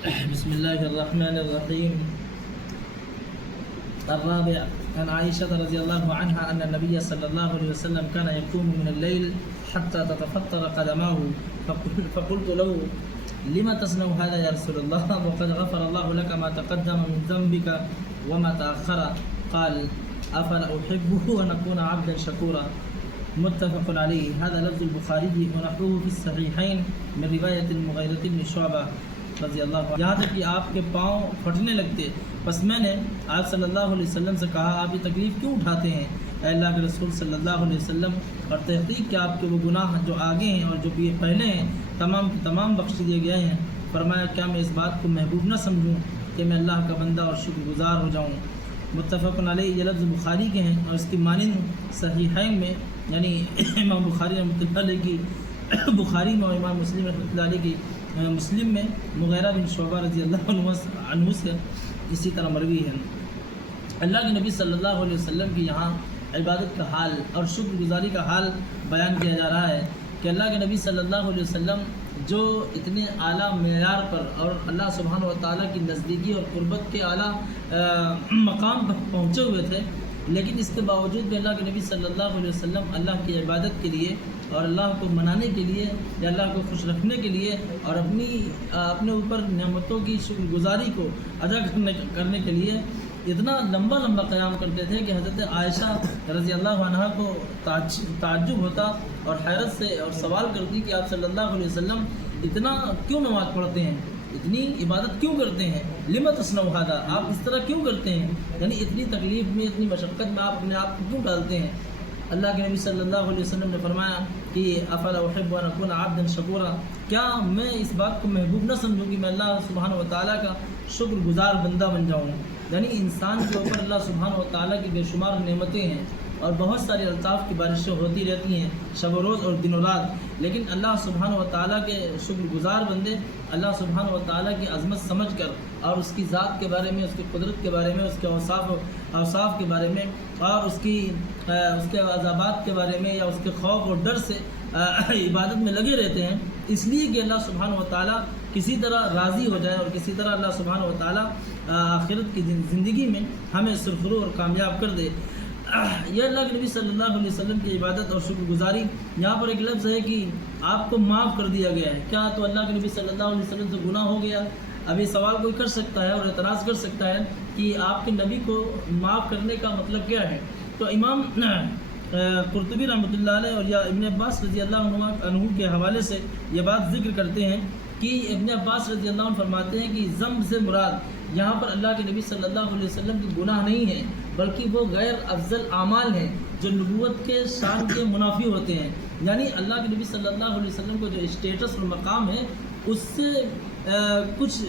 بسم الله الرحمن الرحيم. الرابع عن عائشة رضي الله عنها أن النبي صلى الله عليه وسلم كان يقوم من الليل حتى تتفطر قدماه فقلت له لما تصنع هذا يا رسول الله وقد غفر الله لك ما تقدم من ذنبك وما تأخر قال أفلا أحبه أن أكون عبدا شكورا متفق عليه. هذا لفظ البخاري ونحوه في الصحيحين من رواية المغيرة بن شعبہ رضی اللہ عنہ. یہاں تک کہ آپ کے پاؤں پھٹنے لگتے. بس میں نے آپ صلی اللہ علیہ وسلم سے کہا آپ یہ تکلیف کیوں اٹھاتے ہیں اے اللہ کے رسول صلی اللہ علیہ وسلم، اور تحقیق کہ آپ کے وہ گناہ جو آگے ہیں اور جو پہلے ہیں تمام کے تمام بخش دیے گئے ہیں. فرمایا کیا میں اس بات کو محبوب نہ سمجھوں کہ میں اللہ کا بندہ اور شکر گزار ہو جاؤں. متفق علیہ. یہ لفظ بخاری کے ہیں اور اس کی مانند صحیحین میں یعنی امام بخاری رحمۃ اللہ علیہ کی بخاری میں اور امام مسلم رحمۃ اللہ علیہ کی مسلم میں مغیرہ بن شعبہ رضی اللہ عنہ سے اسی طرح مروی ہے. اللہ کے نبی صلی اللہ علیہ وسلم کی یہاں عبادت کا حال اور شکر گزاری کا حال بیان کیا جا رہا ہے کہ اللہ کے نبی صلی اللہ علیہ وسلم جو اتنے اعلیٰ معیار پر اور اللہ سبحانہ و تعالیٰ کی نزدیکی اور قربت کے اعلیٰ مقام پر پہنچے ہوئے تھے، لیکن اس کے باوجود بھی اللہ کے نبی صلی اللہ علیہ وسلم اللہ کی عبادت کے لیے اور اللہ کو منانے کے لیے یا اللہ کو خوش رکھنے کے لیے اور اپنے اوپر نعمتوں کی شکر گزاری کو ادا کرنے کے لیے اتنا لمبا قیام کرتے تھے کہ حضرت عائشہ رضی اللہ عنہا کو تعجب ہوتا اور حیرت سے اور سوال کرتی کہ آپ صلی اللہ علیہ وسلم اتنا کیوں نماز پڑھتے ہیں، اتنی عبادت کیوں کرتے ہیں، لما تصنعوا ھذا، آپ اس طرح کیوں کرتے ہیں، یعنی اتنی تکلیف میں اتنی مشقت میں آپ اپنے آپ کو کیوں ڈالتے ہیں. اللہ کے نبی صلی اللہ علیہ وسلم نے فرمایا کہ افلا احب ان اکون عبدا شکورا، کیا میں اس بات کو محبوب نہ سمجھوں کہ میں اللہ سبحانہ و تعالیٰ کا شکر گزار بندہ بن جاؤں. یعنی انسان کے اوپر اللہ سبحانہ و تعالیٰ کی بے شمار نعمتیں ہیں اور بہت ساری الطاف کی بارشیں ہوتی رہتی ہیں شب و روز اور دن و رات، لیکن اللہ سبحانہ و تعالیٰ کے شکر گزار بندے اللہ سبحانہ و تعالیٰ کی عظمت سمجھ کر اور اس کی ذات کے بارے میں، اس کی قدرت کے بارے میں، اس کے اوصاف کے بارے میں اور اس کے عذابات کے بارے میں یا اس کے خوف اور ڈر سے عبادت میں لگے رہتے ہیں، اس لیے کہ اللہ سبحانہ و تعالیٰ کسی طرح راضی ہو جائے اور کسی طرح اللہ سبحانہ و تعالیٰ آخرت کی زندگی میں ہمیں سرخرو اور کامیاب کر دے. یہ اللہ کے نبی صلی اللہ علیہ وسلم کی عبادت اور شکر گزاری. یہاں پر ایک لفظ ہے کہ آپ کو معاف کر دیا گیا ہے. کیا تو اللہ کے نبی صلی اللہ علیہ وسلم سے گناہ ہو گیا؟ اب یہ سوال کوئی کر سکتا ہے اور اعتراض کر سکتا ہے کہ آپ کے نبی کو معاف کرنے کا مطلب کیا ہے. تو امام قرطبی رحمۃ اللہ علیہ اور یا ابن عباس رضی اللہ عنہ کے حوالے سے یہ بات ذکر کرتے ہیں کہ ابن عباس رضی اللہ عنہ فرماتے ہیں کہ ذنب سے مراد یہاں پر اللہ کے نبی صلی اللہ علیہ وسلم کے گناہ نہیں ہیں، بلکہ وہ غیر افضل اعمال ہیں جو نبوت کے شان کے منافی ہوتے ہیں. یعنی اللہ کے نبی صلی اللہ علیہ وسلم کو جو اسٹیٹس اور مقام ہے اس سے کچھ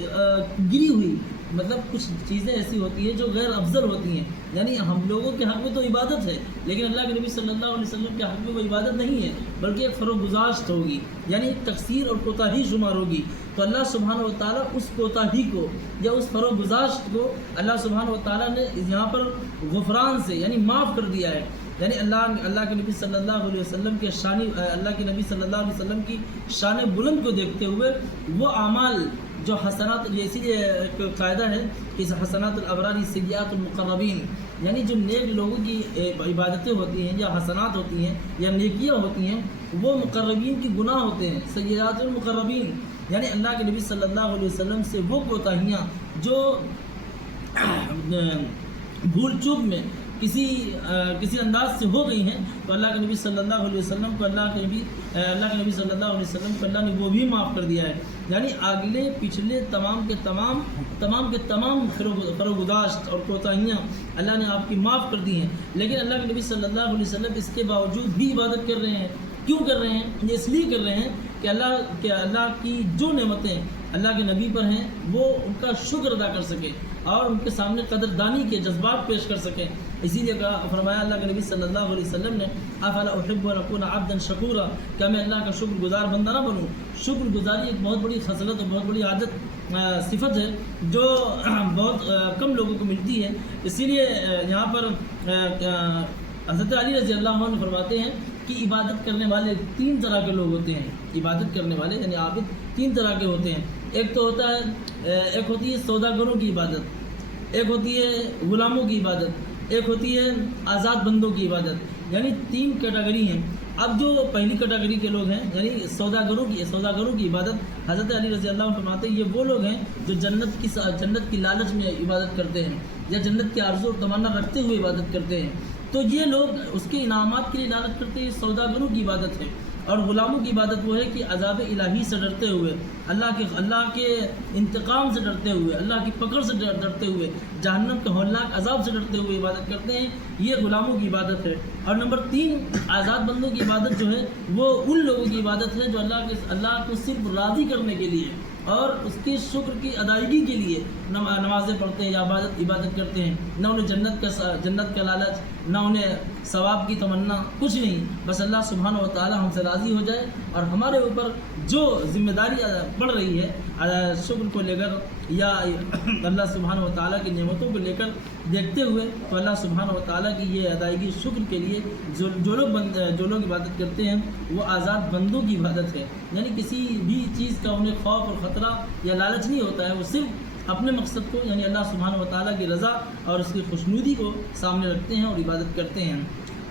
گری ہوئی، مطلب کچھ چیزیں ایسی ہوتی ہیں جو غیر افضل ہوتی ہیں. یعنی ہم لوگوں کے حق میں تو عبادت ہے، لیکن اللہ کے نبی صلی اللہ علیہ وسلم کے حق میں وہ عبادت نہیں ہے، بلکہ ایک فروگزاشت ہوگی، یعنی ایک تقصیر اور کوتاہی شمار ہوگی. تو اللہ سبحانہ و تعالیٰ اس کوتاہی کو یا اس فروگزاشت کو اللہ سبحانہ و تعالیٰ نے یہاں پر غفران سے یعنی معاف کر دیا ہے. یعنی اللہ کے نبی صلی اللہ علیہ وسلم کے اللہ کے نبی صلی اللہ علیہ وسلم کی شان بلند کو دیکھتے ہوئے وہ اعمال جو حسنات، جیسی ایک قاعدہ ہے کہ حسنات الابرار سیئات المقربین، یعنی جو نیک لوگوں کی عبادتیں ہوتی ہیں یا حسنات ہوتی ہیں یا نیکیاں ہوتی ہیں وہ مقربین کی گناہ ہوتے ہیں. سیئات المقربین یعنی اللہ کے نبی صلی اللہ علیہ وسلم سے وہ کوتاہیاں جو بھول چوک میں کسی انداز سے ہو گئی ہیں، تو اللہ کے نبی صلی اللہ علیہ وسلم کو اللہ کے نبی صلی اللہ علیہ وسلم کو اللہ نے وہ بھی معاف کر دیا ہے. یعنی اگلے پچھلے تمام کے تمام فروگزاشت اور کوتاہیاں اللہ نے آپ کی معاف کر دی ہیں. لیکن اللہ کے نبی صلی اللہ علیہ وسلم اس کے باوجود بھی عبادت کر رہے ہیں. کیوں کر رہے ہیں؟ یہ اس لیے کر رہے ہیں کہ اللہ کی جو نعمتیں اللہ کے نبی پر ہیں وہ ان کا شکر ادا کر سکے اور ان کے سامنے قدردانی کے جذبات پیش کر سکیں. اسی لیے فرمایا اللہ کے نبی صلی اللہ علیہ وسلم نے افلا احب ان اکون عبدا شکورا، کیا میں اللہ کا شکر گزار بندہ نہ بنوں. شکر گزاری ایک بہت بڑی خصلت اور بہت بڑی عادت صفت ہے جو بہت کم لوگوں کو ملتی ہے. اسی لیے یہاں پر حضرت علی رضی اللہ عنہ فرماتے ہیں کہ کہ عبادت کرنے والے 3 طرح کے لوگ ہوتے ہیں. عبادت کرنے والے یعنی عابد 3 طرح کے ہوتے ہیں. ایک تو ہوتا ہے ایک ہوتی ہے سوداگروں کی عبادت, ایک ہوتی ہے غلاموں کی عبادت, ایک ہوتی ہے آزاد بندوں کی عبادت. یعنی 3 کیٹیگری ہیں. اب جو پہلی کیٹیگری کے لوگ ہیں یعنی سوداگروں کی عبادت, حضرت علی رضی اللہ عنہ فرماتے ہیں یہ وہ لوگ ہیں جو جنت کی لالچ میں عبادت کرتے ہیں یا جنت کے آرزو اور تمنا رکھتے ہوئے عبادت کرتے ہیں. تو یہ لوگ اس کے انعامات کے لیے لالچ کرتے ہیں, سوداگروں کی عبادت ہے. اور غلاموں کی عبادت وہ ہے کہ عذاب الہی سے ڈرتے ہوئے, اللہ کے انتقام سے ڈرتے ہوئے, اللہ کی پکڑ سے ڈرتے ہوئے, جہنم کے ہولناک عذاب سے ڈرتے ہوئے عبادت کرتے ہیں. یہ غلاموں کی عبادت ہے. اور نمبر 3 آزاد بندوں کی عبادت جو ہے وہ ان لوگوں کی عبادت ہے جو اللہ کو صرف راضی کرنے کے لیے اور اس کے شکر کی ادائیگی کے لیے نمازیں پڑھتے ہیں یا عبادت کرتے ہیں. نہ انہیں جنت کا لالچ, نہ انہیں ثواب کی تمنا, کچھ نہیں. بس اللہ سبحانہ و تعالی ہم سے راضی ہو جائے اور ہمارے اوپر جو ذمہ داری پڑ رہی ہے شکر کو لے کر یا اللہ سبحانہ و تعالیٰ کی نعمتوں کو لے کر دیکھتے ہوئے, تو اللہ سبحانہ و تعالیٰ کی یہ ادائیگی شکر کے لیے جو لوگ عبادت کرتے ہیں وہ آزاد بندوں کی عبادت ہے. یعنی کسی بھی چیز کا انہیں خوف اور خطرہ یا لالچ نہیں ہوتا ہے, وہ صرف اپنے مقصد کو یعنی اللہ سبحانہ و تعالیٰ کی رضا اور اس کی خوشنودی کو سامنے رکھتے ہیں اور عبادت کرتے ہیں.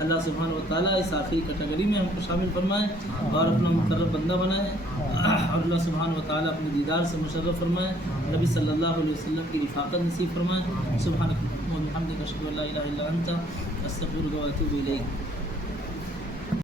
اللہ سبحانہ و تعالیٰ اس آخری کیٹیگری میں ہم کو شامل فرمائے اور اپنا مقرب بندہ بنائے, اور اللہ سبحانہ و تعالیٰ اپنے دیدار سے مشرف فرمائے, نبی صلی اللہ علیہ وسلم کی رفاقت نصیب فرمائے. سبحانک اللہم و بحمدک اشہد ان لا الہ الا انت استغفرک و اتوب الیک.